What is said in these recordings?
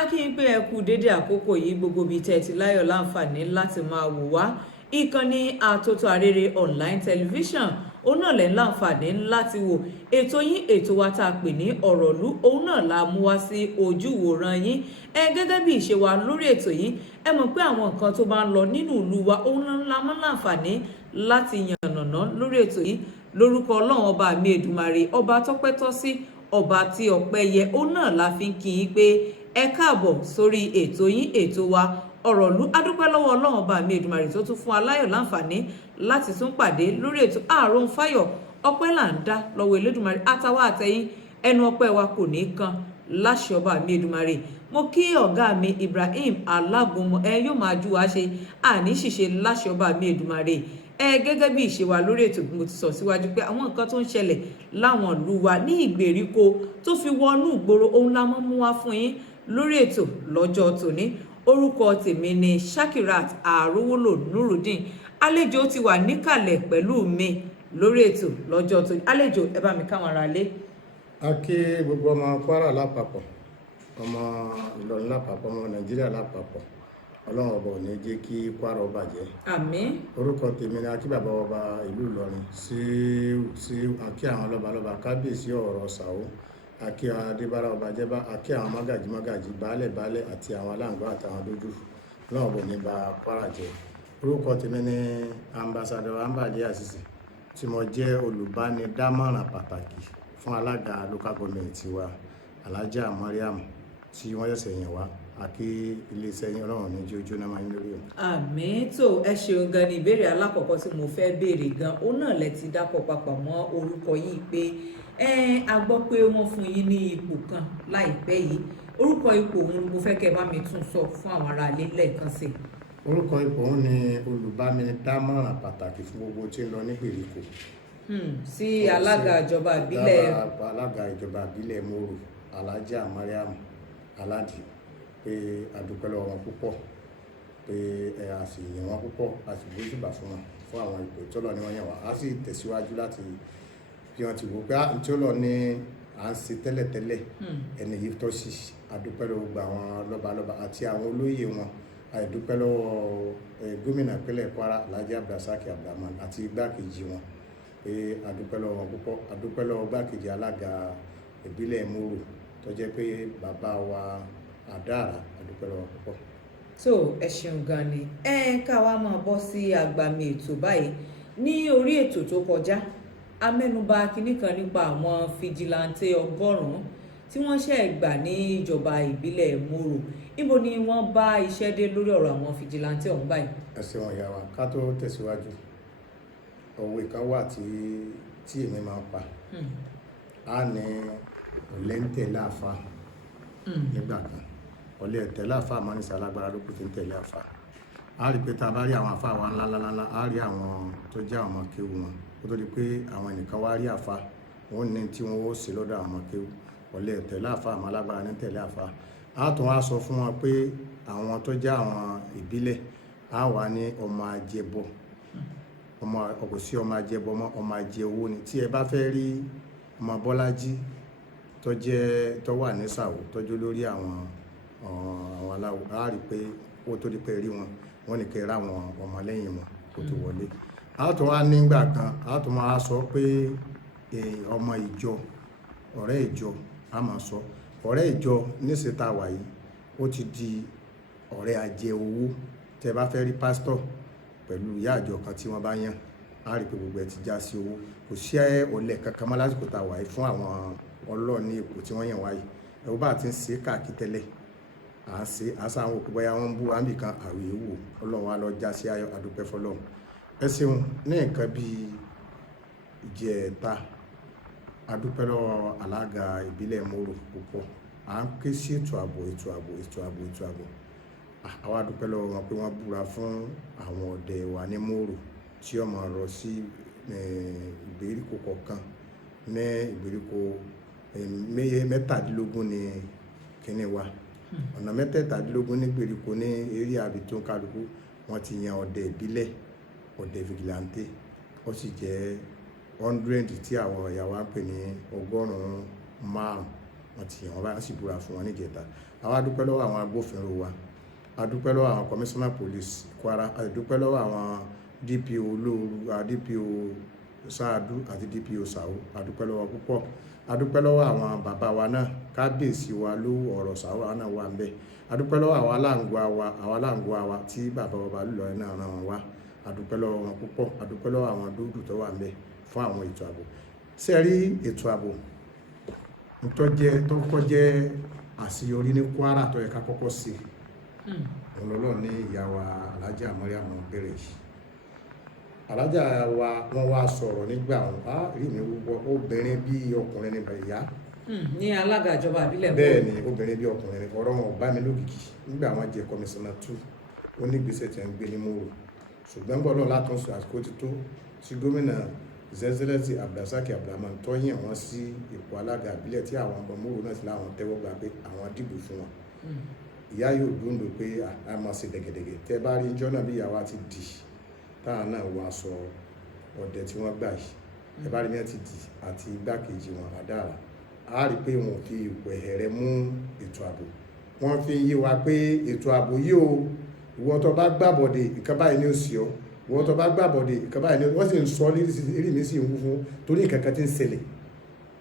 a kí n pé ẹ kú dédé àkókò yìí gbogbo bíi tẹ́ ti láyọ̀ láǹfààní láti máa wò wá ìkànnì Àtótó Arére online television òun náà lẹ́ ń láǹfààní láti wò ètò yín ètò wa tá a pè ní ọ̀rọ̀ ìlú òun náà la mú wá sí ojú ìwòran yín gẹ́gẹ́ bí ìṣe wa lórí ètò yìí ẹ mọ̀ pé àwọn nǹkan tó bá ń lọ nínú ìlú wa òun la mọ́ láǹfààní láti yànnàná lórí ètò yìí lórúkọ Ọlọ́run ọba mi Èdùmàrè ọba tọ́pẹ́ tọ́ sí ọba tí ọpẹ́ yẹ òun náà la fi ń kí yín pé ẹ káàbọ̀ sórí ètò yín ètò wa ọ̀rọ̀ ìlú adúpẹ́ lọ́wọ́ Ọlọ́run ọba mi Èdùmàrè tó tún fún aláyọ̀ láǹfààní láti tún pàdé lórí ètò ààrùn fáyọ̀ ọpẹ́ là ń dá lọ́wọ́ Elédùmarè àtàwọn àtẹ̀yìn ẹnu ọpẹ́ wa kò ní kan láṣẹ ọba mi Èdùmàrè mo kí ọ̀gá mi Ibrahim Alágúnmu yóò máa ju wa ṣe àní ṣìṣe láṣẹ ọba mi Èdùmàrè gẹ́gẹ́ bí ìṣe wa lórí ètò mo ti sọ síwájú pé àwọn nǹkan tó ń ṣẹlẹ̀ láwọn ìlú wa ní ìgbèríko tó fi wọnú ìgboro ohun la mọ́ mú wá fún yín lórí ètò lọ́jọ́ tòní orúkọ tèmi ni Shakirat Arówólò Nurudeen àlejò ti wà níkàlẹ̀ pẹ̀lú mi lórí ètò lọ́jọ́ tòní àlejò ẹ bá mi káwọn ará lé. A kí gbogbo ọmọ Kwara lápapọ̀ ọmọ Ìlọrin lápapọ̀ ọmọ Nàìjíríà lápapọ̀ Ọlọ́run ọba ò ní jẹ́ kí Kwara ó bàjẹ́. Àmín. Orúkọ tèmi ni akíbàbá ọba ìlú Ìlọrin sí akí àwọn lọ́balọ́ba kábíyèsí ọ̀rọ̀ ṣàwó akí adébára ọba jẹ́bá akí àwọn mágàjí baálẹ̀ àti àwọn aláǹgbá àtàwọn dójú Ọlọ́run ọba ò ní ba Kwara jẹ́. Orúkọ tèmi ni ambassador Ambade Asisi tí mo jẹ́ olùbánidámọ̀ràn pàtàkì fún alága local government wa Alhaja Mariam tí wọ́n ṣẹ̀ṣẹ̀ yàn wá àkí iléeṣẹ́ yín Ọlọ́run ní jójó náà máa ń lórí o. Àmín. tó ẹ ṣeun gan ni ìbéèrè alákọ̀ọ́kọ́ tí mo fẹ́ béèrè gan òun náà lẹ ti dápọ̀ papọ̀ mọ́ orúkọ yìí pé a gbọ́ pé wọ́n fún yín ní ipò kan láìpẹ́ yìí orúkọ ipò òun mo fẹ́ kẹ́ bá mi tún sọ fún àwọn aráalé lẹ́ẹ̀kan sí i. Orúkọ ipò òun ni olùbánidámọ̀ràn pàtàkì fún gbogbo tí ń lọ ní gbèríko. sí alága ìjọba ìbílẹ̀ alága ìjọba ìbílẹ̀ Mòrò Alhaja Mariam Aládì pé adúpẹ́ lọ́wọ́ wọn púpọ̀ pé a sì yìn wọ́n púpọ̀ a sì gbójúbà fún wọn fún àwọn ipò ìtọ́lọ̀ ni wọ́n yàn wá a sì tẹ̀síwájú láti bí wọ́n ti wò pé ìtọ́lọ̀ ni à ń ṣe tẹ́lẹ̀tẹ́lẹ̀ ẹni yìí tọ́ sí adúpẹ́ lọ́wọ́ gba àwọn lọ́balọ́ba àti àwọn olóyè wọn àìdúpẹ́ lọ́wọ́ gómìnà ìpínlẹ̀ Kwara Alhaji Abdulrasaq Abdulrahman àti igbákejì wọn pé adúpẹ́ lọ́wọ́ wọn púpọ̀ adúpẹ́ lọ́wọ́ igbákejì alága ìbílẹ̀ Mòrò tó jẹ́ pé bàbá wa Àdáàrà adúpẹ́ lọ́wọ́ púpọ̀. tó ẹ ṣeun gan ni ká wá máa bọ́ sí àgbàmì ètò báyìí ní orí ètò tó kọjá a mẹ́nubà kinní kan nípa àwọn fìjìláńtẹ 100 tí wọ́n ṣẹ̀ gbà ní ìjọba ìbílẹ̀ Mòrò níbo ni wọ́n bá iṣẹ́ dé lórí ọ̀rọ̀ àwọn fìjìláńtẹ ọ̀hún báyìí. ẹ ṣeun ìyá wa ká tó tẹ̀síwájú òwe kan wà tí èmi máa ń pa á ní ọ̀lẹ́ńtẹ̀ láàfáà nígbà kan ọ̀lẹ́ tẹ̀lé àfà àmọ́nìsà alágbára ló kù tí ń tẹ̀lé àfà a rí pé tá a bá rí àwọn àfà wa ńláńlá a rí àwọn tó jẹ́ àwọn ọmọ kéwù wọn kó tó di pé àwọn ẹnìkan wá rí àfà wọn ní tí wọn ó ṣe lọ́dọ̀ àwọn ọmọ kéwù ọ̀lẹ́ tẹ̀lé àfà àmọ́ alágbára ní tẹ̀lé àfà a tún wá sọ fún wọn pé àwọn tó jẹ́ àwọn ìbílẹ̀ a wà ní ọmọ ajẹbọ kò sí ọmọ ajẹbọ mọ́ ọmọ ajẹ owó ni tí ẹ bá fẹ́ rí ọmọ Bọ́lájí tó wà ní Sàwó tọ́jú lórí àwọn aláwọ̀ a rí pé ó tó di pé rí wọn ní kẹrẹ àwọn ọmọlẹ́yìn wọn kó tó wọlé a tún wá nígbà kan a tún máa sọ pé ọmọ ìjọ ọ̀rẹ́ ìjọ a máa sọ ọ̀rẹ́ ìjọ níṣẹ́ta wà yìí ó ti di ọ̀rẹ́ ajẹ owó tẹ bá fẹ́ rí pásítọ̀ pẹ̀lú ìyá àjọ kan tí wọ́n bá yàn a rí pé gbogbo ẹ̀ ti já sí owó kò sí ọ̀lẹ kankan mọ́ lásìkò tá a wà yìí fún àwọn ọlọ́ọ̀ni ipò tí wọ́n yàn wáyé ẹ̀wọ́ bá ti ń ṣe káàkiri tẹ́lẹ̀ à ń ṣe àṣà àwọn òkú bóyá wọ́n ń bú àmì kan àròyé wò Ọlọ́run wa lọ já sí ayọ̀ àdúpẹ́ fọlọ́run ẹ ṣeun ní nǹkan bíi ìjẹta àdúpẹ́ lọ́wọ́ alága ìbílẹ̀ Mòrò púpọ̀ à ń ké sí ètò ààbò àwa àdúpẹ́ lọ́wọ́ wọn pé wọ́n búra fún àwọn ọdẹ wa ní Mòrò tí ọmọ rọ sí ìgbèríko kọ̀ọ̀kan ní ìgbèríko mẹ́tàdínlógún ní kíní wa ọ̀nà mẹ́tẹ̀ẹ̀tàdínlógún ní gbèríko ní eré àbí tó ń kálukú wọ́n ti yan ọdẹ ìbílẹ̀ ọdẹ fìgìláńtẹ́ ó sì jẹ́ 100 tí àwọn ìyàwó ń pè ní 105 wọ́n ti yàn wọ́n bá sì búra fún wọn níjẹta. Àwa dúpẹ́ lọ́wọ́ àwọn agbófinró wa, a dúpẹ́ lọ́wọ́ àwọn commissioner police Kwara, a dúpẹ́ lọ́wọ́ àwọn DPO Olóoru, DPO Sáàdú àti DPO Sàó, a dúpẹ́ lọ́wọ́ púpọ̀. A dúpẹ́ lọ́wọ́ àwọn bàbá wa náà, kábíyèsí wa ló ọ̀rọ̀ Sàó náà wà ń bẹ̀. A dúpẹ́ lọ́wọ́ àwọn aláǹgbá wa tí bàbá wa Balùlọ náà ràn wọ́n wá, a dúpẹ́ lọ́wọ́ wọn púpọ̀. A dúpẹ́ lọ́wọ́ àwọn dúdú tó wà ń bẹ̀ fún àwọn ètò ààbò. Ṣé rí ètò ààbò tó kọ́ jẹ́ àṣeyọrí ní Kwara tó yẹ ká kọ́kọ́ sí ọlọ́lọ́ ní ìyá wa Alájà Mariam bẹ̀rẹ̀ yìí. Alájà wa wọ́n wá sọ̀rọ̀ nígbà wọn rí mi wúwo obìnrin bí ọkùnrin ní ìyá ní alága ìjọba ìbílẹ̀ bẹ́ẹ̀ ni obìnrin bí ọkùnrin ọ̀rọ̀ wọn ò bá mi lókìkí nígbà wọn jẹ kọmíṣánná 2 onígbésẹ̀ tí ń gbé ní Mòrò, ṣùgbọ́n gbọ́dọ̀ látún sọ àsìkò ti tó tí gómìnà Zẹ́zẹ́lẹ́sì Abdulrasaq Abdulrahman tó yàn wọ́n sí ipò alága ìbílẹ̀ tí àwọn ọmọ Mòrò náà sì láwọn tẹ́wọ́ gbà pé àwọn dìbò fún wọn. Ìyá yóò dúndò pé a máa ṣe dẹ̀gẹ̀dẹ̀gẹ̀ tẹ́ bá rí ijọ́ náà bí ìyá wa ti dì táwọn náà wọ aṣọ ọdẹ tí wọ́n gbà yìí ẹ bá rí ní ẹ ti dì àti igbákejì wọn Adára, a rí pé wọn fi ìpò ẹ̀hẹ̀rẹ̀ mú ètò ààbò. Wọ́n fi yé wa pé ètò ààbò yìí o ìwọ tó bá gbàbọ̀dé nǹkan báyìí ní òsì ọ́, ìwọ tó bá gbàbọ̀dé nǹkan báyìí ní wọ́n sì ń sọ rí mi sí ìwú fún torí nǹkan kan tí ń ṣẹlẹ̀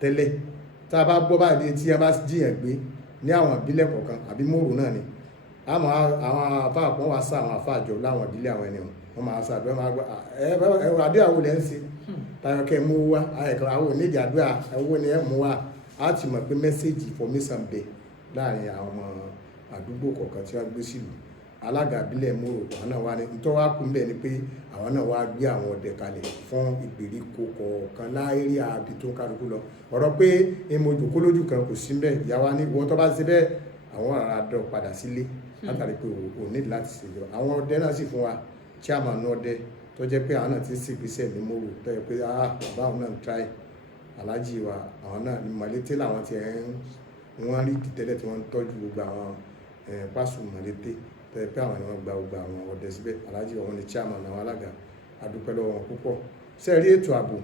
tẹ́lẹ̀ tá a bá gbọ́ báyìí tí a bá jiyàn gbé ní àwọn ìbílẹ̀ kọ̀ọ̀kan àbí Mòrò náà ni àmọ́ àwọn àfáà kan wá sá àwọn àfáà jọ láwọn ìbílẹ̀ àwọn ẹni wọn máa sá àdúrà máa gbọ́ ẹ̀rọ àdúrà wo lẹ́ ń ṣe tayọ kẹ́ mú wá àwọn onídìí àdúrà owó ni ẹ̀ mú wá á ti mọ̀ pé mẹ́sẹ̀gì information bẹ̀ láàrin àwọn ọmọ àdúgbò kọ̀ọ̀kan tí wọ́n gbé sílùú. Alága ìbílẹ̀ Mòrò àwọn náà wá ní nítorí wá kún bẹ́ẹ̀ ni pé àwọn náà wá gbé àwọn ọdẹ kalẹ̀ fún ìgbèríko kọ̀ọ̀kan láérí àbí tó ń kálukú lọ. Ọ̀rọ̀ pé èmo jòkó lójú kan kò sí bẹ́ẹ̀, ìyá wa ní ìwọ tó bá ṣe bẹ́ẹ̀ àwọn ará dọ̀ padà sílé látàrí pé ò ní láti ṣèjọ. Àwọn ọdẹ náà sì fún wa chairman ọdẹ tó jẹ́ pé àwọn náà ti ń ṣègbésẹ̀ ní Mòrò tó yẹ pé bàbá àwọn náà ń try aláàjì wa àwọn náà ní Mọ̀lété làwọn ti wọ́n rí tẹ́lẹ̀ tí wọ́n ń tọ́jú gbogbo àwọn pásù Mọ̀lété tó yẹ pé àwọn ni wọ́n gba gbogbo àwọn ọdẹ síbẹ̀. Aláàjì wọn ni chairman àwọn alága, a dúpẹ́ lọ́wọ́ wọn púpọ̀. Ṣé rí ètò ààbò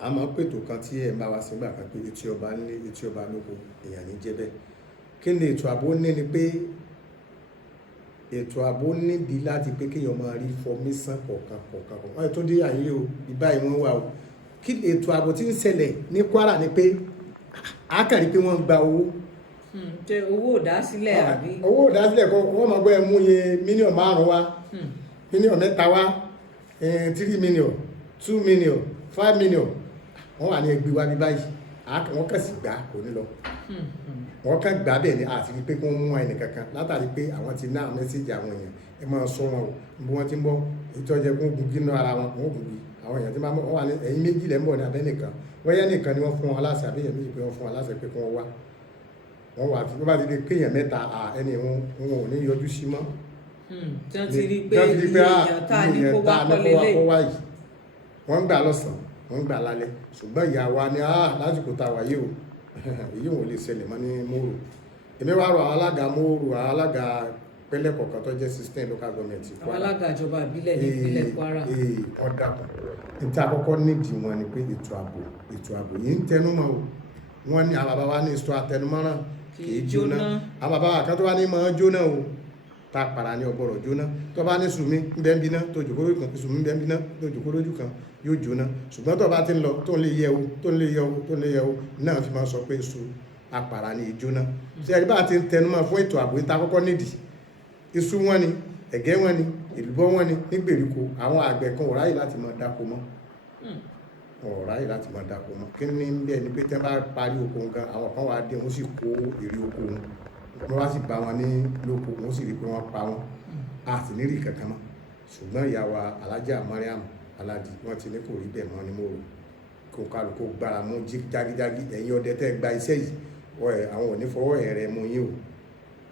a máa ń pètò kan tí ẹ̀ ń bá wa sí gbà kan pé etí ọba nílé etí ọba lóko èèyàn ní jẹ́ bẹ́ẹ̀. Kí ni ètò ààbò ní ni pé ètò ààbò níbi láti pé kéèyàn máa rí fọmísàn kọ̀ọ̀kan wọ́n tó dé àyè o ìbáyìí wọ́n wà o. Kí ètò ààbò tí ń ṣẹlẹ̀ ní Kwara ni pé a kàn rí pé wọ́n gba owó. Ṣé owó ìdásílẹ̀ àbí? Owó ìdásílẹ̀ kan wọ́n máa gbọ́ ẹ mú iye mílíọ̀nù 5 wá mílíọ̀nù 3 wá 3 million 2 million 5 million wọ́n wà ní ẹgbẹ́ wa bí báyìí wọ́n kàn sì gbà kò ní lọ. Wọ́n kàn gbà bẹ́ẹ̀ ni àti pé kí wọ́n mú ẹnì kankan látàrí pé àwọn ti ná mẹ́sẹ̀jì àwọn èèyàn ẹ máa sọ wọn o bí wọ́n ti ń bọ́ ìtọ́jẹ kó gun gínú ara wọn wọ́n gùn bí àwọn èèyàn tí máa mọ́ wọ́n wà ní ẹ̀yìn méjì lẹ́mbọ̀ ní abẹ́ nìkan wọ́n yẹ́ nìkan ni wọ́n fún wọn aláṣẹ àbí èèyàn méjì pé wọ́n fún wọn aláṣẹ pé kí wọ́n wá wọ́n wà tí wọ́n bá ti di kéèyàn mẹ́ta ẹni wọn ò ní yọjú sí mọ́. tí wọ́n ti rí pé èèyàn tá a ní kó wá kọ́lé lé wọ́n ń gbà lọ́sàn-án wọ́n ń gbà lálẹ́ ṣùgbọ́n ìyá wa ni lásìkò tá a wáyé o èyí wọn ò lè ṣẹlẹ̀ mọ́ ní Mòrò. Èmi wá rọ àwọn alága Mòrò àwọn alága pẹ́lẹ́ kọ̀ọ̀kan tó jẹ́ 16 local government Kwara. Àwọn alága ìjọba ìbílẹ̀ ní ìpínlẹ̀ Kwara. Wọ́n dàpọ̀ níta àkọ́kọ́ nídìí wọn ni pé ètò ààbò yìí ń tẹnumọ́ o wọ́n ní àwọn bàbá wa ní ìṣọ́ àtẹnumọ́ràn kì í jóná àwọn bàbá wa kan tó wá ní máa jóná o tá a para ní ọgbọ̀rọ̀ jóná tó bá ní sùnmí bẹ́ẹ̀ ń biná tó jòkó lójú kan sùnmí bẹ́ẹ̀ ń biná tó jòkó lójú kan yóò jóná ṣùgbọ́n tó bá ti ń lọ tó ń lè yẹ o náà fi máa sọ pé iṣu apàrà ní ìjóná. Ṣé ẹ̀rí bá ti ń tẹnumọ́ fún ètò ààbò ìta kọ́kọ́ nídìí iṣu wọn ni ẹ̀gẹ́ wọn ni èlùbọ́ wọn ni ní gbèríko àwọn àgbẹ̀ kan ò ráyè láti máa dáko mọ́ kí ni bẹ́ẹ̀ ni pé tẹ́ bá parí oko gan àwọn kan wà dé wọ́n sì kó èrè oko wọn wá sì bá wọn ní lóko wọ́n sì rí pé wọ́n pa wọn a sì ní rí kankan mọ́ ṣùgbọ́n ìyá wa Alájà Mariam Aládì wọ́n ti ní kò rí bẹ́ẹ̀ mọ́ ní Mòrò kó kálukó gbára mú jágíjágí ẹ̀yin ọdẹ tẹ́ gba iṣẹ́ yìí àwọn ò ní fọwọ́ ẹ̀rẹ̀ mú yín o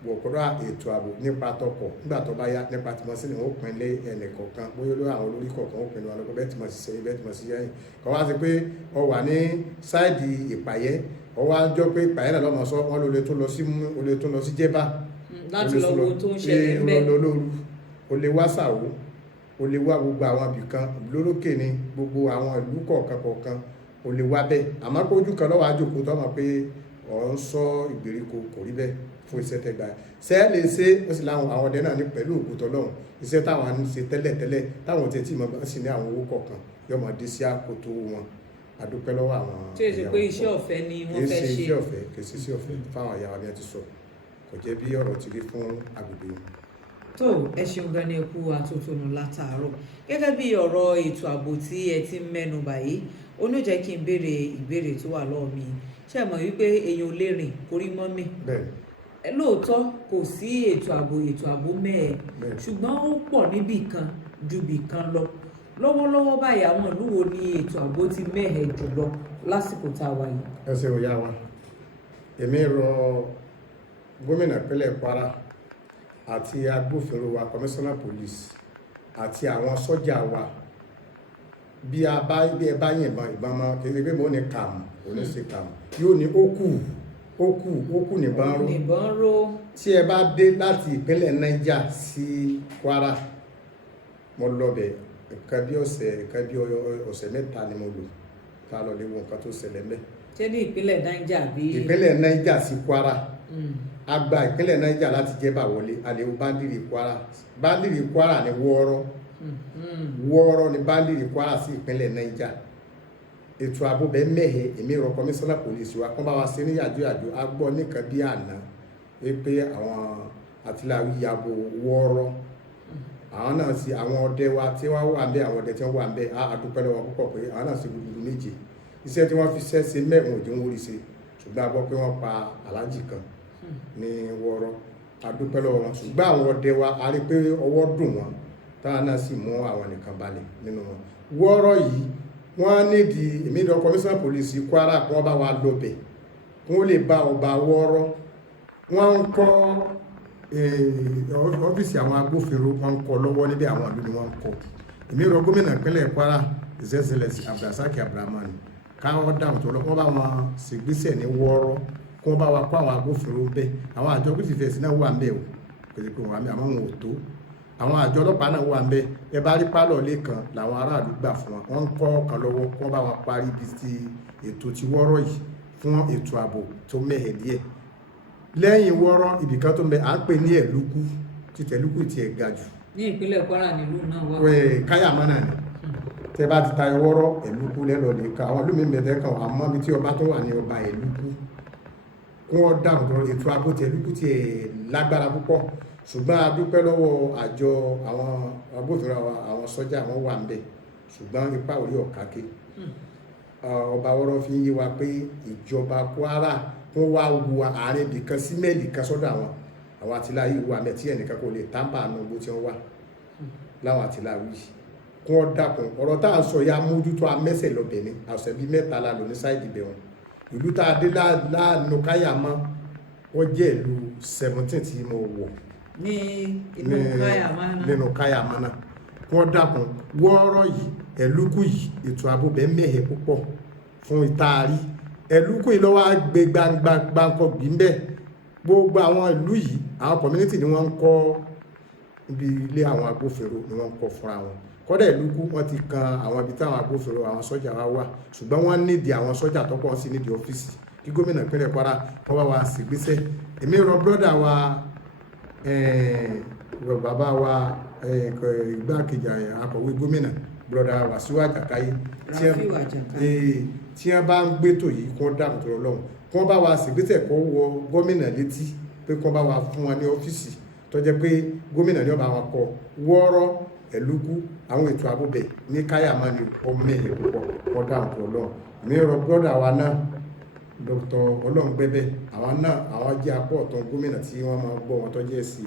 gbọ̀kọ́dọ̀ ètò ààbò nípa tọkọ̀ nígbà tó bá yá nípa tí mo sí ni wọ́n pín lé ẹnì kọ̀ọ̀kan bóyá ló àwọn olórí kọ̀ọ̀kan ó pín lọ alọ́kọ̀ bẹ́ẹ̀ tí mo sì sẹ́yìn bẹ́ẹ̀ tí mo sì yẹ́yìn kọ́ wá sí pé ọ wà ní sáìdì Ìpàyẹ́ ọ wá jọ pé Ìpàyẹ́ náà lọ́mọ sọ wọ́n lè tó lọ sí Jẹ́bà láti lọ wo tó ń ṣẹlẹ̀ bẹ́ẹ̀ o lè wá Sàwó o lè wá gbogbo àwọn ibìkan lórókè ní gbogbo àwọn ìlú kọ̀ọ̀kan o lè wá bẹ́ẹ̀ àmọ́ kójú kan lọ́wọ́ àjòkó tó mọ̀ pé ọ̀ ń sọ ìgbèríko kò rí bẹ́ẹ̀ fún iṣẹ́ tẹ́gbà ṣe é lè ṣe ó sì láwọn àwọn ọdẹ náà ní pẹ̀lú òkúta ọlọ́run iṣẹ́ táwọn ń ṣe tẹ́lẹ̀ táwọn tẹ̀ tí mo bá sì ní àwọn owó kọ̀ọ̀kan yóò máa dé sí àkótó wọn adúpẹ́ lọ́wọ́ àwọn tí ó ṣe pé iṣẹ́ ọ̀fẹ́ ni wọ́n fẹ́ ṣe iṣẹ́ ọ̀fẹ́ kì í ṣe iṣẹ́ ọ̀fẹ́ fáwọn àyàwó bí wọ́n ti sọ kò jẹ́ bí ọ̀rọ̀ ti rí fún agbègbè yìí. tó ẹ ṣeun gan ni ẹ kú atótónu látàárọ̀ gẹ́gẹ́ bí ọ̀rọ̀ ètò ààbò tí ẹ ti mẹ́nu báyìí ó ní jẹ́ kí n béèrè ìbéèrè tó wà lọ́wọ́ mi ṣe mọ̀ wípé èèyàn ò lè rìn kórí mọ́ mi lóòótọ́ kò sí ètò ààbò mẹ́ẹ̀ ṣùgbọ́n ó pọ̀ níbì kan ju bì kan lọ lọ́wọ́lọ́wọ́ báyìí àwọn ìlú wo ni ètò ààbò ti mẹ́ẹ̀ jùlọ lásìkò tá a wà yìí. ẹ ṣe òyà wa èmi rọ gómìnà ìpínlẹ̀ Kwara àti agbófinró wa commissioner police àti àwọn sọ́jà wa bí ẹ bá yìnbọn ìbọn mọ́ kí ẹ mọ́ ní kàmù oníṣe kàmù yóò ní ó kù nìbọn ró tí ẹ bá dé láti ìpínlẹ̀ Niger sí Kwara mo lọ bẹ̀ nǹkan bí ọ̀sẹ̀ mẹ́ta ni mo lò ká lọ lè wo nǹkan tó ṣẹlẹ̀ mẹ́. ṣé ní ìpínlẹ̀ Niger bí. ìpínlẹ̀ Niger sí Kwara a gba ìpínlẹ̀ Niger láti jẹ́bà wọlé àlèwò báńdìrì Kwara ní wọ́ọ́rọ́ ní báńdìrì Kwara sí ìpínlẹ̀ Niger ètò ààbò bẹ́ẹ̀ mẹ́hẹ̀ èmi rọ kọmíṣánná pòlísì wa kán bá wa ṣe ní yàjò a gbọ́ nìkan bí àná pé àwọn àtìláwí yàgò wọ́ọ́rọ́ àwọn náà sí àwọn ọdẹ wa tí wọ́n wà ń bẹ àwọn ọdẹ tí wọ́n wà ń bẹ a dúpẹ́ lọ́wọ́ púpọ̀ pé àwọn náà sí gbùgbùrù méje iṣẹ́ tí wọ́n fi ṣe mẹ́rin òjò ń wórí ṣe ṣùgbọ́n a gbọ́ pé wọ́n pa aláàjì kan ní wọ́ọ́rọ́ a dúpẹ́ lọ́wọ́ wọn ṣùgbọ́n àwọn ọdẹ wa a rí pé ọwọ́ dùn wọn táwọn náà sì mú àwọn nìkan balẹ̀ nínú wọn wọ́ọ́rọ́ yìí wọ́n nídìí èmi lọ commissioner police Kwara kí wọ́n bá wa lọ́bẹ̀ kí wọ́n lè bá ọba wọ́ọ́rọ́ wọ́n ń kọ́ ọ́fíìsì àwọn agbófinró wọ́n ń kọ́ lọ́wọ́ níbi àwọn ìlú ni wọ́n ń kọ́ èmi rọ gómìnà ìpínlẹ̀ Kwara His Excellency Abdulrasaq Abdulrahman káwọn dáhùn tó lọ wọ́n bá wọn ṣègbésẹ̀ ní wọ́ọ́rọ́ kí wọ́n bá wa kọ́ àwọn agbófinró bẹ́ẹ̀ àwọn àjọ kìí fẹ́ sí náà wà ń bẹ̀ o kìí pé wọ́n wà ń bẹ̀ àmọ́ wọn ò tó àwọn àjọ ọlọ́pàá náà wà ń bẹ̀ ẹ bá rí pálọ̀ lẹ́kan làwọn aráàlú gbà fún wọn wọ́n ń kọ́ ọ̀kan lọ́wọ́ kí wọ́n bá wọn parí ibi tí ètò ti wọ́ọ́rọ́ yìí fún ètò ààbò tó mẹ́hẹ̀ díẹ̀ lẹ́yìn wọ́ọ́rọ́ ibìkan tó ń bẹ à ń pè ní ẹ̀lúkú títẹ̀lúkú ti ẹ̀ ga jù ní ìpínlẹ̀ Kwara nílùú náà wà. káyàmọ́ náà ni tẹ bá ti tayọ wọ́ọ́rọ́ ẹ̀lúkú lẹ́lọ́ nìkan àwọn olómi mẹ́tẹ́ kan àmọ́ bí tí ọba tó wà ní ọba ẹ̀lúkú kí wọ́n dáhùn tó ètò ààbò ti ẹ̀lúkú ti ẹ̀ lágbára púpọ̀ ṣùgbọ́n a dúpẹ́ lọ́wọ́ àjọ àwọn agbófinró àwọn sọ́jà wọn wà ń bẹ̀ ṣùgbọ́n ipa orí ọ̀káké ọba wọ́ọ́rọ́ fi ń yé wa pé ìjọba Kwara wọ́n wá wo àárín ibì kan sí mẹ́ẹ̀lì kan sọ́dọ̀ àwọn àtìláyé wo àmì tí ẹnìkan kò lè tábà nù gbó tí wọ́n wà láwọn àtìláyé kí wọ́n dákun ọ̀rọ̀ tá à ń sọ ya mójútó amẹ́sẹ̀ lọ́bẹ̀ ni àṣẹ bíi mẹ́ta la lò ní sáìdì bẹ̀ wọn ìlú tá a dé láàánú káyàmọ́ wọ́n jẹ́ ìlú 17 tí mo wọ̀ ní inú káyàmọ́ náà kí wọ́n dákun wọ́ọ́rọ́ yìí ẹ̀lúkú yìí ètò ààbò bẹ́ẹ̀ mẹ́hẹ̀ púpọ̀ fún ìtaari ẹ̀lúkú yìí lọ́wọ́ gbé gbáǹkọ́ gbìmbẹ̀ gbogbo àwọn ìlú yìí àwọn community ni wọ́n ń kọ́ ibi ilé àwọn agbófinró ni wọ́n ń kọ́ fúnra wọn kọ́dà ẹ̀lúkú wọ́n ti kan àwọn ibi táwọn agbófinró àwọn sọ́jà wa wà ṣùgbọ́n wọ́n nídìí àwọn sọ́jà tọ́pọ̀ sí nídìí ọ́fíìsì kí gómìnà ìpínlẹ̀ Kwara wọ́n bá wa ṣègbésẹ̀ èmi rọ brọ́dà wa bàbá wa igbákejì akọ̀wé gómìnà brọ́dà Wàsíù Àjàkáyé tí wọ́n bá ń gbétò yìí kí wọ́n dáàbò tó lọ́wọ́ kí wọ́n bá wa ṣègbésẹ̀ kó wọ gómìnà létí pé kí wọ́n bá wa fún wọn ní ọ́fíìsì tó jẹ́ pé gómìnà ní ọba wọn kọ wọ́ọ́rọ́ ẹ̀lúkú àwọn ètò àbúbẹ̀ ní káyàmá ni ọmọ ẹ̀yẹ púpọ̀ kọ́ dáàbò tó lọ́wọ́ mi rọ brọ́dà wa náà Dr. Ọlọ́ngbẹ́bẹ́ àwọn náà àwọn jẹ́ apọ̀ ọ̀tọ̀ gómìnà tí wọ́n máa gbọ́ wọn tó jẹ́ sí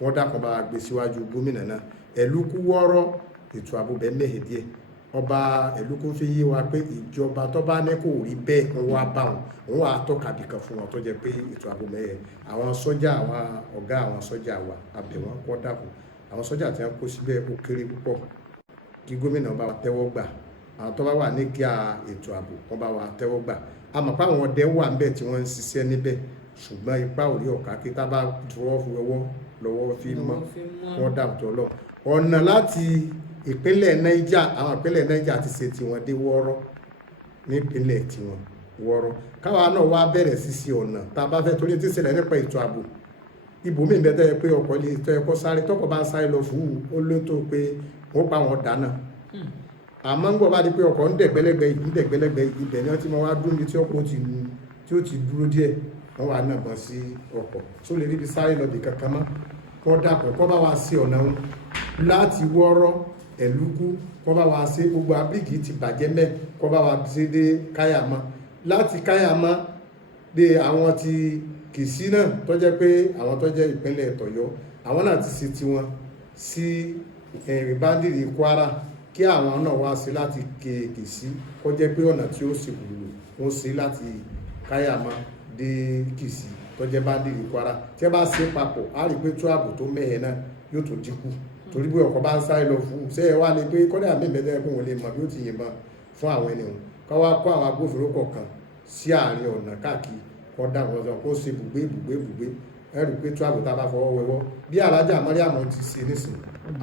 wọ́n dákun bá gbé síwájú gómìnà náà ẹ̀lúkú wọ́ọ́rọ́ ètò àbúbẹ̀ mẹ́hẹ̀ díẹ̀ ọba ẹ̀lúkú fi yé wa pé ìjọba tó bá ní kò rí bẹ́ẹ̀ wọ́n wá bá wọn wà tọ́ka bìkan fún wọn tó jẹ́ pé ètò ààbò mẹ́yẹ àwọn sọ́jà àwọn ọ̀gá àwọn sọ́jà wa abẹ̀ wọn kọ́ dàpọ̀ àwọn sọ́jà tí wọ́n kó síbẹ̀ ó kéré púpọ̀ kí gómìnà bá wa tẹ́wọ́ gbà àwọn tó bá wà ní kí ètò ààbò wọ́n bá wa tẹ́wọ́ gbà àmọ́ pé àwọn ọdẹ wà ń bẹ̀ tí wọ́n ń ṣiṣẹ́ níbẹ̀ ṣùgbọ́n ipa orí ọ̀ká kí tá bá fọwọ́ fi ọwọ́ lọ́wọ́ fi mọ́ wọ́n dàbò lọ ọ̀nà láti ìpínlẹ̀ Niger àwọn ìpínlẹ̀ Niger ti ṣe tiwọn dé wọ́ọ́rọ́ nípínlẹ̀ tiwọn wọ́ọ́rọ́ káwa náà wá bẹ̀rẹ̀ sí ọ̀nà tá a bá fẹ́ torí tí ń ṣẹlẹ̀ nípa ètò ààbò ibòmíì bẹ́ẹ̀ tẹ́ pé ọkọ̀ lè tọ́ ẹ̀kọ́ sáré tọ́kọ̀ bá ń sáré lọ fún ó lótó pé wọ́n pa wọn dáná àmọ́ ń gbọ́ bá di pé ọkọ̀ ń dẹ̀gbẹ́lẹ́gbẹ́ ibẹ̀ ni wọ́n ti máa wá dúró ní tí ọkọ̀ tí ó ti dúró díẹ̀ wọ́n wá náà bọ́ sí ọkọ̀ tó lè ríbi sáré lọ bì kankan mọ́ kọ́ dàpọ̀ kọ́ bá wa ṣe ọ̀nà wọn láti wọ́ọ́rọ́ ẹ̀lúkú kọ́ bá wa ṣe gbogbo abíríkì ti bàjẹ́ mẹ́ kọ́ bá wa ṣe dé káyàmọ́ láti káyàmọ́ dé àwọn ti Kìsí náà tó jẹ́ pé àwọn tó jẹ́ ìpínlẹ̀ Ọ̀yọ́ àwọn náà ti ṣe tiwọn sí Bándìrì Kwara kí àwọn náà wá sí láti Kìsí kó jẹ́ pé ọ̀nà tí ó sì gbùlù wọ́n sí láti káyàmọ́ dé Kìsí tó jẹ́ Bándìrì Kwara tí ẹ bá ṣe papọ̀ á rí pé tó ààbò tó mẹ́yẹ náà yóò tó dínkù torí pé ọkọ̀ bá ń sáré lọ fún ṣé ẹ wá ní pé kọ́dà àmì ìbẹ̀tẹ̀ ẹ̀kún wọn lè mọ̀ bí ó ti yìnbọn fún àwọn ènìyàn ká wá kó àwọn agbófinró kọ̀ọ̀kan sí àárín ọ̀nà káàkiri kọ́ dá wọn sọ kó ṣe bùgbé ẹ rí pé tó ààbò tá a bá fọwọ́ wẹwọ́ bí alájà Mariam ti ṣe nísìn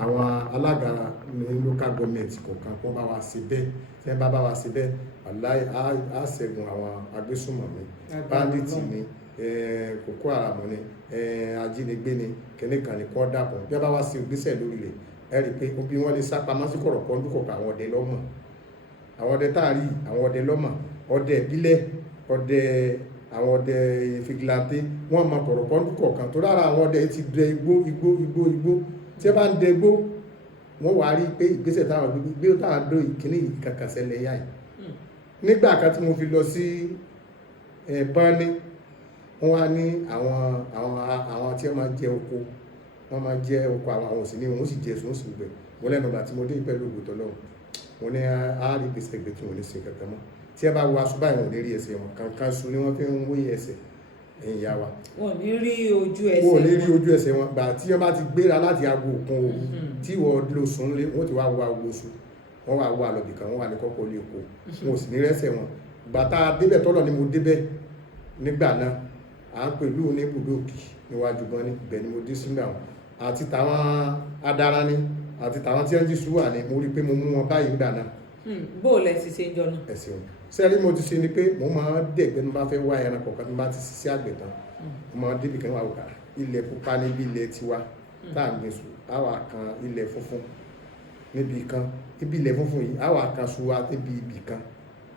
àwọn alága ní local government kọ̀ọ̀kan kó bá wa ṣe bẹ́ẹ̀ tí wọ́n bá wa ṣe bẹ́ẹ̀ aláì á ṣẹ́gun àwọn agbésùnmọ̀mí bandits ni Boko Haram ni ajínigbé ni kẹ́nìkan ní kọ́ dàpọ̀ bí wọ́n bá wá sí ìgbésẹ̀ lórí rẹ̀ ẹ rí i pé bí wọ́n lè sá pamọ́ sí kọ̀rọ̀kọ́ lúkọ̀ọ̀kan àwọn ọdẹ lọ́mọ̀ àwọn ọdẹ táàrí àwọn ọdẹ lọ́mọ̀ ọdẹ ìbílẹ̀ ọdẹ àwọn ọdẹ fìgìláńtì wọ́n mọ kọ̀rọ̀kọ́ lúkọ̀ọ̀kan tó lára àwọn ọdẹ ti dẹ igbó tí ẹ bá ń dẹ igbó wọ́n wá rí pé ìgbésẹ̀ táwọn gbé táwọn dó ìkíní kankan ṣẹlẹ̀ yá yìí nígbà kan tí mo fi lọ sí Báni wọ́n wá ní àwọn tí wọ́n máa jẹ oko àwọn òsì ní wọ́n sì jẹ sùn sí gbẹ̀ wọ́n lẹ́nu ọ̀gbà tí mo dé pẹ̀lú ògbòtọ́ lọ́wọ́ wọ́n ní àárí gbèsè gbé tí wọ́n ní ṣe kankan mọ́ tí ẹ bá wo aṣọ báyìí wọ́n ní rí ẹsẹ̀ wọn kankan sùn ni wọ́n fi ń wé ẹsẹ̀ ẹ̀yìn ìyá wa wọ́n ní rí ojú ẹsẹ̀ wọn gbà tí wọ́n bá ti gbéra láti aago òkun òru tí wọ́n lọ sùn lé wọ́n ti wá wo aago oṣù wọ́n wá wo àlọ́bì kan wọ́n wà ní kọ́kọ́ lé oko wọn ò sì ní rẹ́sẹ̀ wọn gbà tá a débẹ̀ tọ́lọ̀ ni mo débẹ̀ nígbà náà à ń pèlú ní ibùdókì níwájú gan ní ibẹ̀ ni mo dé sígbà wọn àti tàwọn adára ní àti tàwọn tí wọ́n jí súwà ní mo rí pé mo mú wọn báyìí nígbà náà. bó o lẹ ti ṣe ń jọ náà. ẹ̀sìn wọn sẹ́rí mo ti ṣe ni pé mo máa dẹ̀gbẹ́ ní bá fẹ́ wá ẹran kọ̀ọ̀kan tí mo bá ti ṣiṣẹ́ àgbẹ̀ tán mo máa débi kan wà wò ilẹ̀ pupa níbi ilẹ̀ tiwa tá à ń gbìn sùn á wà kan ilẹ̀ funfun níbi kan ibi ilẹ̀ funfun yìí á wà kan ṣùwà níbi ibì kan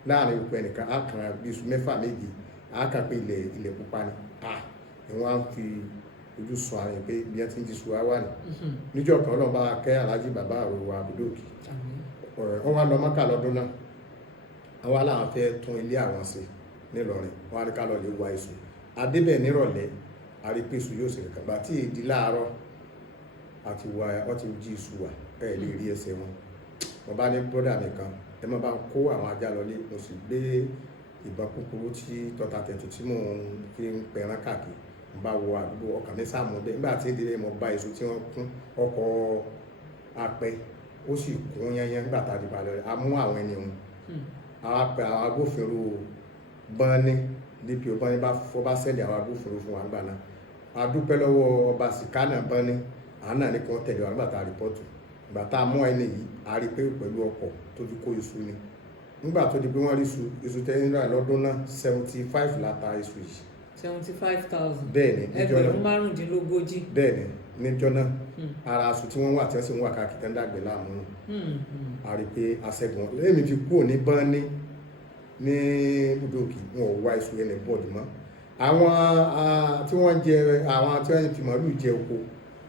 láàrin òpin ẹnìkan á kan bí iṣu mẹ́fà méje á kà pé ilẹ̀ pupa ni wọ́n á fi ojú sọ àrùn pé bí wọ́n ti ń jí ṣùwà wà ní níjọ́ kan ọlọ́run bá kẹ́ aláàjì bàbá àròwà àbúdókì wọ́n wá lọ Mọ́kà lọ́dún náà àwọn aláwọn fẹ́ tún ilé àwọn ṣe nílọrin wọ́n á rí ká lọ lè wá iṣu adébẹ̀ nírọ̀lẹ́ àrípèsù yóò ṣe kankan bá tí èdè láàárọ̀ àti wà wọ́n ti jí iṣu wà ẹ̀ lè rí ẹsẹ̀ wọn wọ́n bá ní bọ́dà nìkan ẹ má bá kó àwọn ajá lọlé mo sì gbé ìbọn kúkúrú tí tọ́ta tẹ̀tù tí mò ń fi ń pẹran káàkiri mo bá wọ àdúgbò ọkàn mi sáà mọ́ bẹ́ẹ̀ nígbà tí èdè mo bá iṣu tí wọ́n kún ọkọ̀ apẹ ó sì kún yányán nígbà tá a di balẹ̀ a mú àwọn ẹni wọn àwọn agbófinró Báni dpo Báni bá sẹ́ndì àwọn agbófinró fún wa nígbà náà a dúpẹ́ lọ́wọ́ ọba Sìkánà Báni àwọn náà ní kí wọ́n tẹ̀lé wa nígbà tá a rìpọ́tù ìgbà tá a mú ẹni yìí a rí pé pẹ̀lú ọkọ̀ tó fi kó iṣu ni nígbà tó di pé wọ́n rí iṣu tẹ́lẹ̀ lọ́dún náà 75 láta iṣu yìí 75,000 bẹ́ẹ̀ni níjọ́ náà ẹgbẹ̀rún márùndínlógójì bẹ́ẹ̀ni níjọ́ náà ara aṣọ tí wọ́n wà tí wọ́n sì ń wà káàkiri tẹ́ ń dàgbé láàmú a rí pé aṣẹ́gun lẹ́yìn mi fi kúrò ní Báni ní búdókì wọn ò wá iṣu ẹlẹ́ bọ́ọ̀dù mọ́ àwọn tí wọ́n jẹ àwọn tí wọ́n fi màálù jẹ oko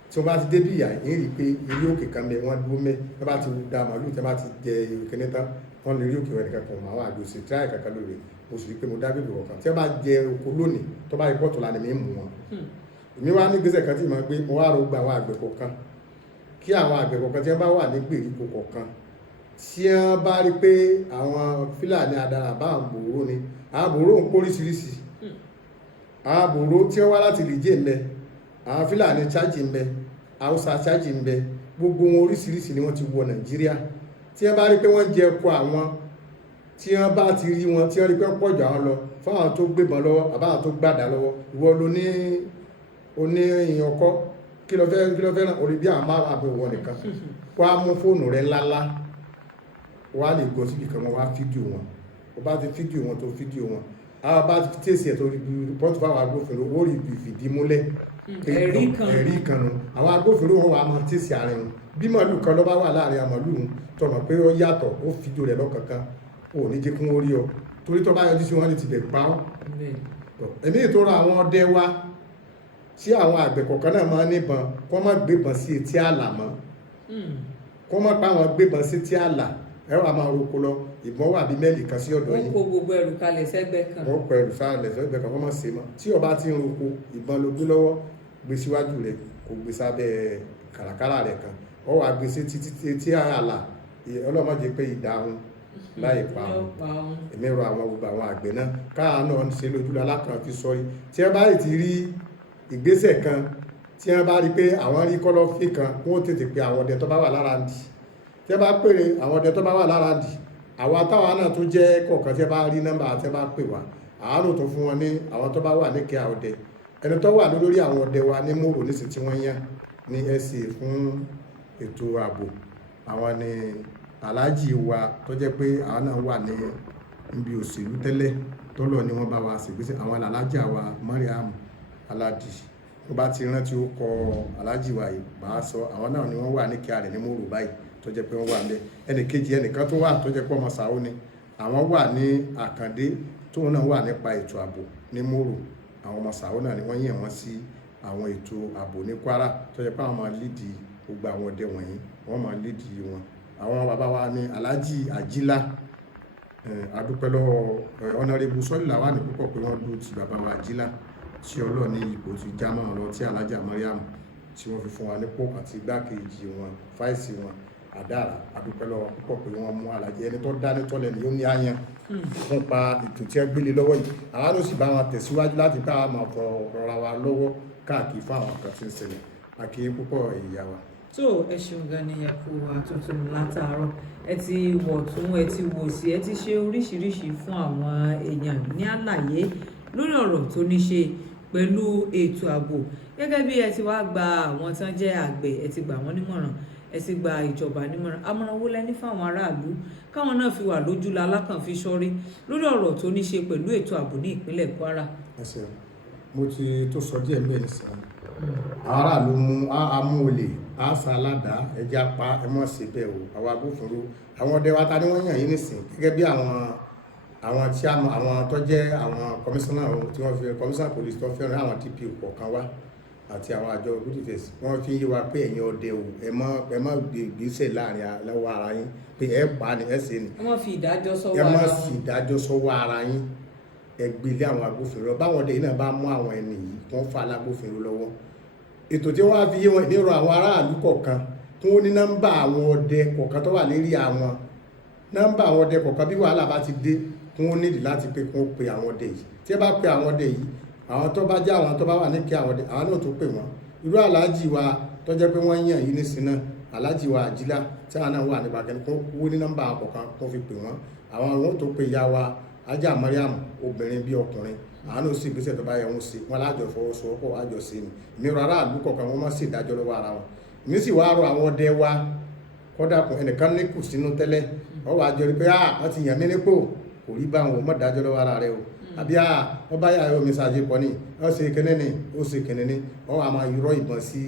tí wọ́n bá ti débí ìyá yìí rí pé ilé òkè kan bẹ wọ́n dúró mẹ́ wọ́n bá ti da màálù tí wọ́n bá ti jẹ òkè níta wọ́n lè rí òkè wọn nìkan kan àwọn àgbèsè tíráì kankan lóore mo sì rí pé mo dá bèbè ọ̀kan tí wọ́n bá jẹ oko lónìí tó bá rí pọ́ọ̀tù lánàá mi mú wọn èmi wá ní gbèsè kan tí mo gbé mo wá ro gba àwọn àgbẹ̀ kọ̀ọ̀kan kí àwọn àgbẹ̀ kọ̀ọ̀kan tí wọ́n bá wà ní gbèríko kọ̀ọ̀kan tí wọ́n bá rí pé àwọn Fúlàní adara bá àbòrò ni àbòrò ń póríṣiríṣi àbòrò tí wọ́n wá láti lìjẹ́ ń bẹ àwọn Fúlàní chájì ń bẹ Haúsá chájì ń bẹ gbogbo wọn oríṣiríṣi ni wọ́n ti wọ Nàìjíríà tí wọ́n bá rí pé wọ́n jẹ ọkọ̀ àwọn tí wọ́n bá ti rí wọn tí wọ́n rí pé wọ́n pọ̀jù àwọn lọ fáwọn tó gbébọn lọ́wọ́ àbáwọn tó gbàdá lọ́wọ́ ìwọ ló ní oní èèyàn ọkọ́ kí lọ fẹ́ náà orí bí àwọn máa àbẹ̀ wọn nìkan wá mú fóònù rẹ ńláńlá wá lè gọ síbi kan wá fídíò wọn o bá ti fídíò wọn tó fídíò wọn àwọn bá ti tẹ̀sí ẹ̀ tó rìpọ́tù fáwọn agbófinró ó rí ibi ìfìdí múlẹ̀ ẹ̀rí kan nu àwọn agbófinró wọn wà á máa tẹ̀sí àárín wọn bí màálù kan ló bá wà láàrin àmàlù ń tọmọ pé ó yàtọ̀ ó fídíò rẹ̀ lọ́kànkan ò ní jẹ́ kún ó rí ọ torí tó bá yọjú sí wọn ní ti bẹ̀ pa ọ́ èmi ìtura àwọn ọdẹ wa tí àwọn àgbẹ̀ kọ̀ọ̀kan náà máa níbọn kó má gbébọn sí etí àlà mọ́ kó má pa àwọn gbébọn sí etí àlà ẹ̀rọ àmà roko lọ ìbọn wà bí mẹ́lì kan sí ọ̀dọ̀ yìí wọ́n kó gbogbo ẹrù kalẹ̀ sẹ́gbẹ́ kan wọ́n kọ ẹrù sáàlẹ̀ sẹ́gbẹ́ kan wọ́n má ṣe mọ́ tí ọba ti ń roko ìbọn ló gbé lọ́wọ́ gbé síwájú rẹ̀ kò gbé sábẹ́ kàràkàrà rẹ̀ kan ọ wà gbé sí títí àlà ọlọ́mọdé pé ìdáhùn láì pa ọ́n èmi rọ àwọn gbogbo àwọn àgbẹ̀ náà káà náà ń ṣe lójú alákan fi sọrí tí ẹ bá ti rí ìgbésẹ̀ kan tí ẹ bá rí pé àwọn rí kọ́lọ́fín kan wọ́n tètè pe àwọn ọdẹ tó bá wà lára ń dì tí ẹ bá pèrè àwọn ọdẹ tó bá wà lára ń dì àwọn táwa náà tó jẹ́ kọ̀ọ̀kan tí ẹ bá rí nọ́mbà tí ẹ bá pè wá àánú tó fún wọn ní àwọn tó bá wà ní kí ọdẹ ẹni tó wà lórí àwọn ọdẹ wa ní mòrò nísì tí wọ́n yàn ní SC fún ètò ààbò àwọn ni aláàjì wa tó jẹ́ pé àwọn náà wà ní ibi òṣèlú tẹ́lẹ̀ tọ́lọ̀ ni wọ́n bá wa ṣègbésẹ̀ àwọn aláàjà wa Mariam Aládì ó bá ti rántí ó kọ aláàjì wa yìí bá a sọ àwọn náà ni wọ́n wà ní kí a rẹ̀ ní mòrò báyìí tó jẹ́ pé wọ́n wà ní ẹnì kejì ẹnìkan tó wà tó jẹ́ pé ọmọ sàó ni àwọn wà ní Àkàndé tóun náà wà nípa ètò ààbò ní mòrò àwọn ọmọ sàó náà ni wọ́n yàn wọ́n sí àwọn ètò ààbò ní Kwara tó jẹ́ pé àwọn máa lídìí gbogbo àwọn ọdẹ wọ̀nyí wọ́n máa lídìí wọn àwọn bàbá wa ní Alhaji Àjílá adúpẹ́ lọ́wọ́ ọ̀nàrẹ́bù sọ́ọ̀lì làwọn ní púpọ̀ pé wọ́n dúró ti bàbá wa Àjílá tí ọlọ́ọ̀ ní ipò ti já mọ́ lọ tí Alájà Mariam tí wọ́n fi fún wa nípò àti igbákejì wọn fáìsì wọn àdára adúpẹ́ lọ́wọ́ púpọ̀ pé wọ́n mú Alájì ẹni tó dání tọ́lẹ̀ ni ó ní àyàn fún pa ètò tí ẹ gbélé lọ́wọ́ yìí àwọn ló sì bá wọn tẹ̀síwájú láti bá wọn máa rọra wa lọ́wọ́ káàkiri fún àwọn kan tí ń ṣẹlẹ̀ àkíyè púpọ̀ ìyá wa. tó ẹ ṣeun gan ni ẹ kú àtúntún látàárọ̀ ẹ ti wọ̀ tún ẹ ti wò sí ẹ ti ṣe oríṣiríṣi fún àwọn èèyàn ní àlàyé lórí ọ̀rọ̀ tó ní ṣe pẹ̀lú ètò ààbò gẹ́gẹ́ bí ẹ ti wá gba àwọn tán jẹ́ àgbẹ̀ ẹ ti gbà wọ́n nímọ̀ràn ẹ sì gba ìjọba nímọ̀ràn àmọ̀ràn wo lẹ́ni fáwọn aráàlú káwọn náà fi wà lójú lalákàn fi ṣọ́rí lórí ọ̀rọ̀ tó ní ṣe pẹ̀lú ètò ààbò ní ìpínlẹ̀ Kwara. ẹsẹ̀ mo ti tó sọ díẹ̀ mbẹ́ nìsín àwọn aráàlú mú amú olè àṣà aládàá ẹja pa ẹ mọ̀ sí bẹ́ẹ̀ o àwọn agbófinró àwọn ọdẹ wa ta ni wọ́n yàn yín nìsín gẹ́gẹ́ bí àwọn tí àwọn tó jẹ́ àwọn kọmíṣánná tí wọ́n fi kọmíṣánná pòlìsì tó fẹ́ràn àwọn DPO kọ̀ọ̀kan wá àti àwọn àjọ gúdìtẹ̀s wọ́n fi yí wa pé ẹ̀yin ọdẹ o ẹ má gbèsè láàrin lọ́wọ́ ara yín pé ẹ pa ni ẹ ṣe ni ẹ má fi ìdájọ́ sọ́wọ́ ara yín ẹ gbélé àwọn agbófinró báwọn ọdẹ yìí náà bá mú àwọn ẹni yìí wọ́n fa alágbófinró lọ́wọ́ ètò tí wọ́n á fi yé wọn ìnírò àwọn aráàlú kọ̀ọ̀kan tí wọ́n ní nọ́mbà àwọn ọdẹ kọ̀ọ̀kan tó wà lérí àwọn nọ́mbà àwọn ọdẹ kọ̀ọ̀kan bí wàhálà bá ti dé tí wọ́n nídìí láti pé kí wọ́n pe àwọn ọdẹ yìí tí ẹ bá pe àwọn ọdẹ yìí àwọn tó bá jẹ́ àwọn tó bá wà ní kí àwọn ọdẹ àwọn náà tó pè wọ́n irú aláàjì wa tó jẹ́ pé wọ́n yàn yìí nísìn náà aláàjì wa Àjílá tí àwọn náà wà ní bàgẹ́ni kó wó ní nọ́mbà kọ̀ọ̀kan kó fi pè wọ́n àwọn tó pe ìyá wa Ajá Mariam obìnrin bí ọkùnrin àwọn náà sì gbèsè tó bá yẹ wọn sí wọn lájọ fọwọ́sowọ́pọ̀ àjọ sí ni ìmíràn aráàlú kọ̀ọ̀kan wọn má sì dájọ́ lọ́wọ́ ara wọn ìmí sì wá rọ àwọn ọdẹ wa kọ́dàkùn ẹnìkan ní kù sínú tẹ́lẹ̀ wọ́n wá jọ rí pé wọ́n ti yàn mí nípò kò rí báwọn má dájọ́ lọ́wọ́ ara rẹ o àbí wọ́n bá yàrá omi ṣàjẹ pọ̀ ní wọ́n ṣe kẹ́nẹ́ ni ó ṣe kẹ́nẹ́ ni wọ́n wá máa yọrọ ìbọn sí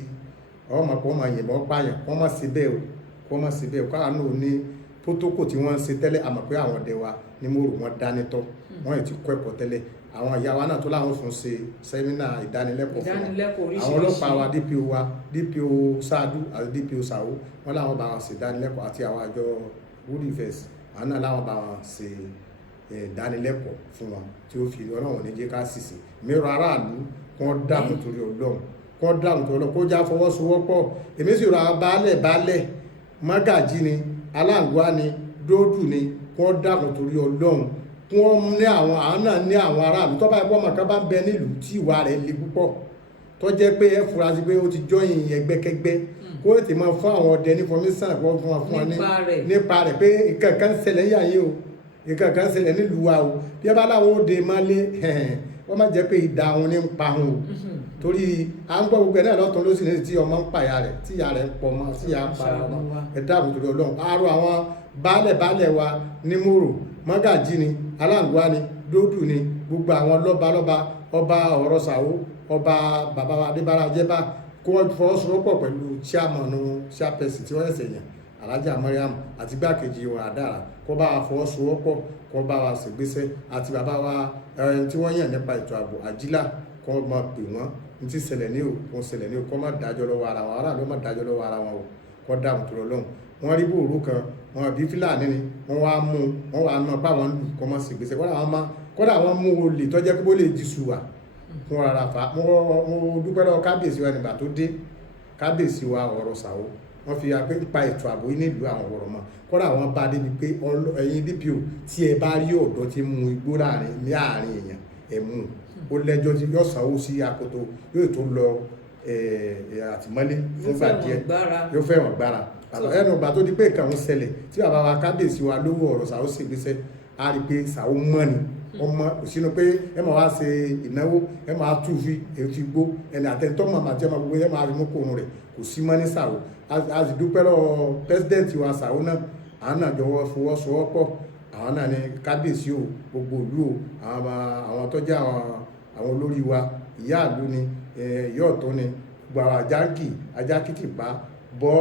wọ́n máa kọ́ máa yìnbọn pààyàn wọ́n má ṣe bẹ́ẹ̀ o wọ́n má ṣe bẹ́ẹ̀ o káwọn náà ní pótókò tí wọ́n ń ṣe tẹ́lẹ̀ àmọ́ pé àwọn ọdẹ wa ní mòrò wọn dání tọ́ wọ́n yìí ti kọ́ ẹ̀kọ́ tẹ́lẹ̀ àwọn ìyá wa náà tó láwọn fún ṣe sẹ́mínà ìdánilẹ́kọ̀ọ́ fún àwọn ọlọ́pàá wa DPO Sáàdù àti DPO Sàwó wọ́n láwọn bá wọn ṣe ìdánilẹ́kọ̀ọ́ àti àwọn àjọ woodifest àwọn náà láwọn bá wọn ṣe ìdánilẹ́kọ̀ọ́ fún wọn tí ó fi ọlọ́run ní jẹ́ ká ṣìṣe mìíràn aráàlú kọ́ dáàmú torí ọlọ́run kó já fọwọ́sowọ́pọ̀ èmi sì rọ àwọn baálẹ̀ mágàjí ni aláǹgbá ni dóòdù ni kọ́ dáàmú torí ọlọ́run wọ́n ní àwọn náà ní àwọn aráàlú tó bá ẹgbọ́n màkà bá ń bẹ nílùú tí ìwà rẹ̀ le púpọ̀ tó jẹ́ pé ẹ fura sí pé ó ti jọyìn ẹgbẹ́kẹ́gbẹ́ kó ètè máa fún àwọn ọdẹ ní fọmísàn kó fún wa nípa rẹ̀ pé nǹkan kan ṣẹlẹ̀ yàyé o nǹkan kan ṣẹlẹ̀ nílùú wa o bí ẹ bá láwọn òde máa lé wọ́n má jẹ́ pé ìdá wọn ní ń pa wọn o torí à ń gbọ́ gbogbo ẹ̀ náà lọ́tún ló sì ní tí ọmọ ń pàyà rẹ̀ tí ìyá rẹ̀ ń pọ̀ mọ́ tí ìyá ń pa ọmọ ẹ̀ dáàbò torí ọlọ́run àárọ̀ àwọn baálẹ̀ wa ní mòrò mọ́gàjí ni aláǹgbá ni dódù ni gbogbo àwọn lọ́balọ́ba ọba ọ̀rọ̀ Ṣàwó ọba bàbá Adébára Jẹ́bà kó wọ́n fọwọ́sowọ́pọ̀ pẹ̀lú chairperson tí wọ́n ṣẹ̀ṣẹ̀ yàn Alhaja Mariam àti gbákejì wọn Àdára kó bá wa fọwọ́sowọ́pọ̀ kó bá wa ṣègbésẹ̀ àti bàbá wa tí wọ́n yàn nípa ètò ààbò Àjílà kó máa pè wọ́n ní ti ṣẹlẹ̀ ní o kó ṣẹlẹ̀ ní o kó má dájọ́ lọ́wọ́ ara wọn aráàlú má dájọ́ lọ́wọ́ ara wọn o kó dáhùn tó lọ lọ́hùn wọ́n rí bòrú kan wọn bí Fúlàní ni wọ́n wá mú wọ́n wá ná bá wọn lù kó má ṣègbésẹ̀ kódà wọ́n mú olè tó jẹ́ kó lè di sùwà fún ara fa mo dúpẹ́ lọ́wọ́ kábíyèsí wa nígbà tó dé kábíyèsí wa ọ̀rọ̀ Ṣàwó wọ́n fi apé pa ètò ààbò nílùú àwọn ọ̀rọ̀ mọ́ kódà wọ́n bá débi pé ẹ̀yin DPO tí ẹ bá rí ọ̀dọ́ tí mú igbó láàrin èèyàn ẹ̀ mú ó lẹ́jọ́ tí yóò sanwó sí akoto yóò tó lọ àtìmọ́lé fúngbà díẹ̀ yóò fẹ́ràn gbára ẹnu ìgbà tó di pé nǹkan ń ṣẹlẹ̀ tí bàbá wa kábíyèsí wa lówó ọ̀rọ̀ Ṣàwó ṣègbésẹ̀ á rí pé Ṣàwó mọ́ ni ọmọ òsínú pé ẹ máa wá ṣe ìnáwó ẹ máa tú fi gbó ẹni àtẹ̀tọ́ màmá tí ẹ máa gbogbo ẹ máa rí mú kòrò rẹ̀ kò sí mọ́ ní Ṣàwó a sì dúpẹ́ lọ́wọ́ pẹ́sidẹ́ǹtì wa Ṣàwó náà àwọn náà jọwọ́ fọwọ́sowọ́pọ̀ àwọn náà ní kábíyèsí o gbogbo ìlú o àwọn tó jẹ́ àwọn olórí wa ìyá ìlú ni ìyá ọ̀tún ni gbogbo àwọn ajá kìkìpá bọ́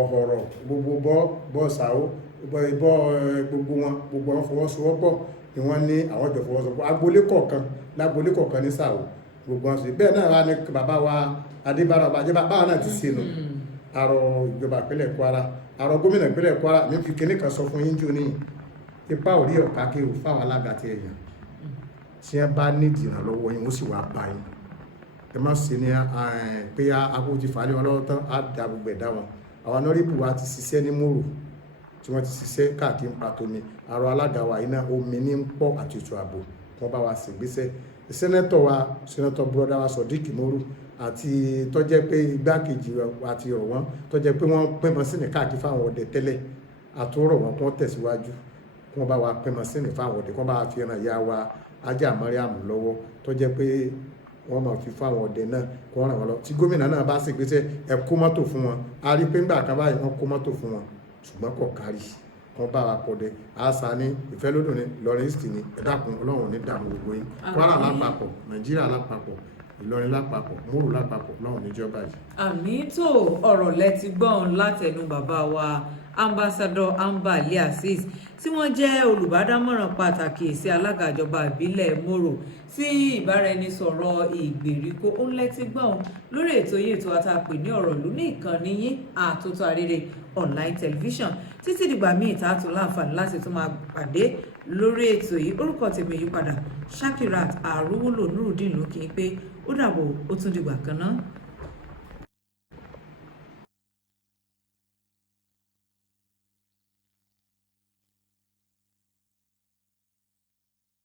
ọ̀họ̀rọ̀ gbogbo bọ́ Ṣàwó gbogbo wọn fọwọ́sowọ́pọ̀ ni wọ́n ní àwọn ìjọ fọwọ́sowọ́pọ̀ agboolé kọ̀ọ̀kan ní Ṣàwó gbogbo wọn sì bẹ́ẹ̀ náà wá ní bàbá wa Adébára ọba Jẹ́bà báwọn náà ti ṣe nù àrọ ìjọba ìpínlẹ̀ Kwara àrọ gómìnà ìpínlẹ̀ Kwara ní fi kíní kan sọ fún yín jù ní ipa orí ọ̀ká kí o fáwọn alága ti ẹ̀yàn tí wọ́n bá nídìí ìrànlọ́wọ́ yín ó sì wá bá yín ẹ má ṣe ní pé akójú fàálẹ̀ wọn lọ́wọ́ tán á da gbogbo ẹ̀dá wọn àwọn nọ́rìbù wa ti ṣiṣẹ́ ní Mòrò tí wọ́n ti ṣiṣẹ́ káàkiri pàtó mi àrọ alága wa iná omi ní ń pọ̀ àti ètò ààbò wọ́n bá wa ṣègbésẹ̀ sẹ́nẹ́tọ̀ bùrọ̀dá wa Sodiq Umaru àti tọ́jẹ́ pé igbákejì àti ọ̀rọ̀ wọn tọ́jẹ́ pé wọ́n pín mọ́sínì káàkiri fáwọn ọdẹ tẹ́lẹ̀ àtúrọ̀ wọn tó tẹ̀síwájú kí wọ́n bá wa pín mọ́sínì fáwọn ọdẹ kí wọ́n bá wa fi ràn ya wa Ajá Mariam lọ́wọ́ tọ́jẹ́ pé wọ́n máa fi fáwọn ọdẹ náà kí wọ́n ràn wọ́n lọ tí gómìnà náà bá ṣègbésẹ̀ ẹ kó mọ́tò fún wọn a rí pé ńgbà kan báyìí wọ́n kó mọ́tò fún wọn ṣùgbọ́n kò kárí wọ́n bá wa pọ̀dẹ àṣà ní Ìfẹ́lódùn ní Ìlọrin East ní ẹ̀dàkùn Ọlọ́run ní dààmú gbogbo yín Kwara lápapọ̀ Nàìjíríà lápapọ̀ Ìlọrin lápapọ̀ Mòrò lápapọ̀ Ọlọ́run níjọba yìí. àmì tó ọ̀rọ̀ lẹ́tí gbọ́n látẹnu bàbá wa ambassador Ambali Azeez tí wọ́n jẹ́ olùbádámọ̀ràn pàtàkì sí alága ìjọba ìbílẹ̀ Mòrò sí ìbáraẹnisọ̀rọ̀ ìgbèríko ó lẹ́tí gbọ́n lórí ètò yìí ètò àtàpè ní ọ̀rọ̀ ìlú ní ìkànnì yín Àtótó Arére online television títí dìgbà míì tá a tún láǹfààní láti tún máa pàdé lórí ètò yìí orúkọ tèmi yí padà Shakirat Arówólò Nurudeen ló kí n pé ó dàbọ̀ ó tún dìgbà kan náà.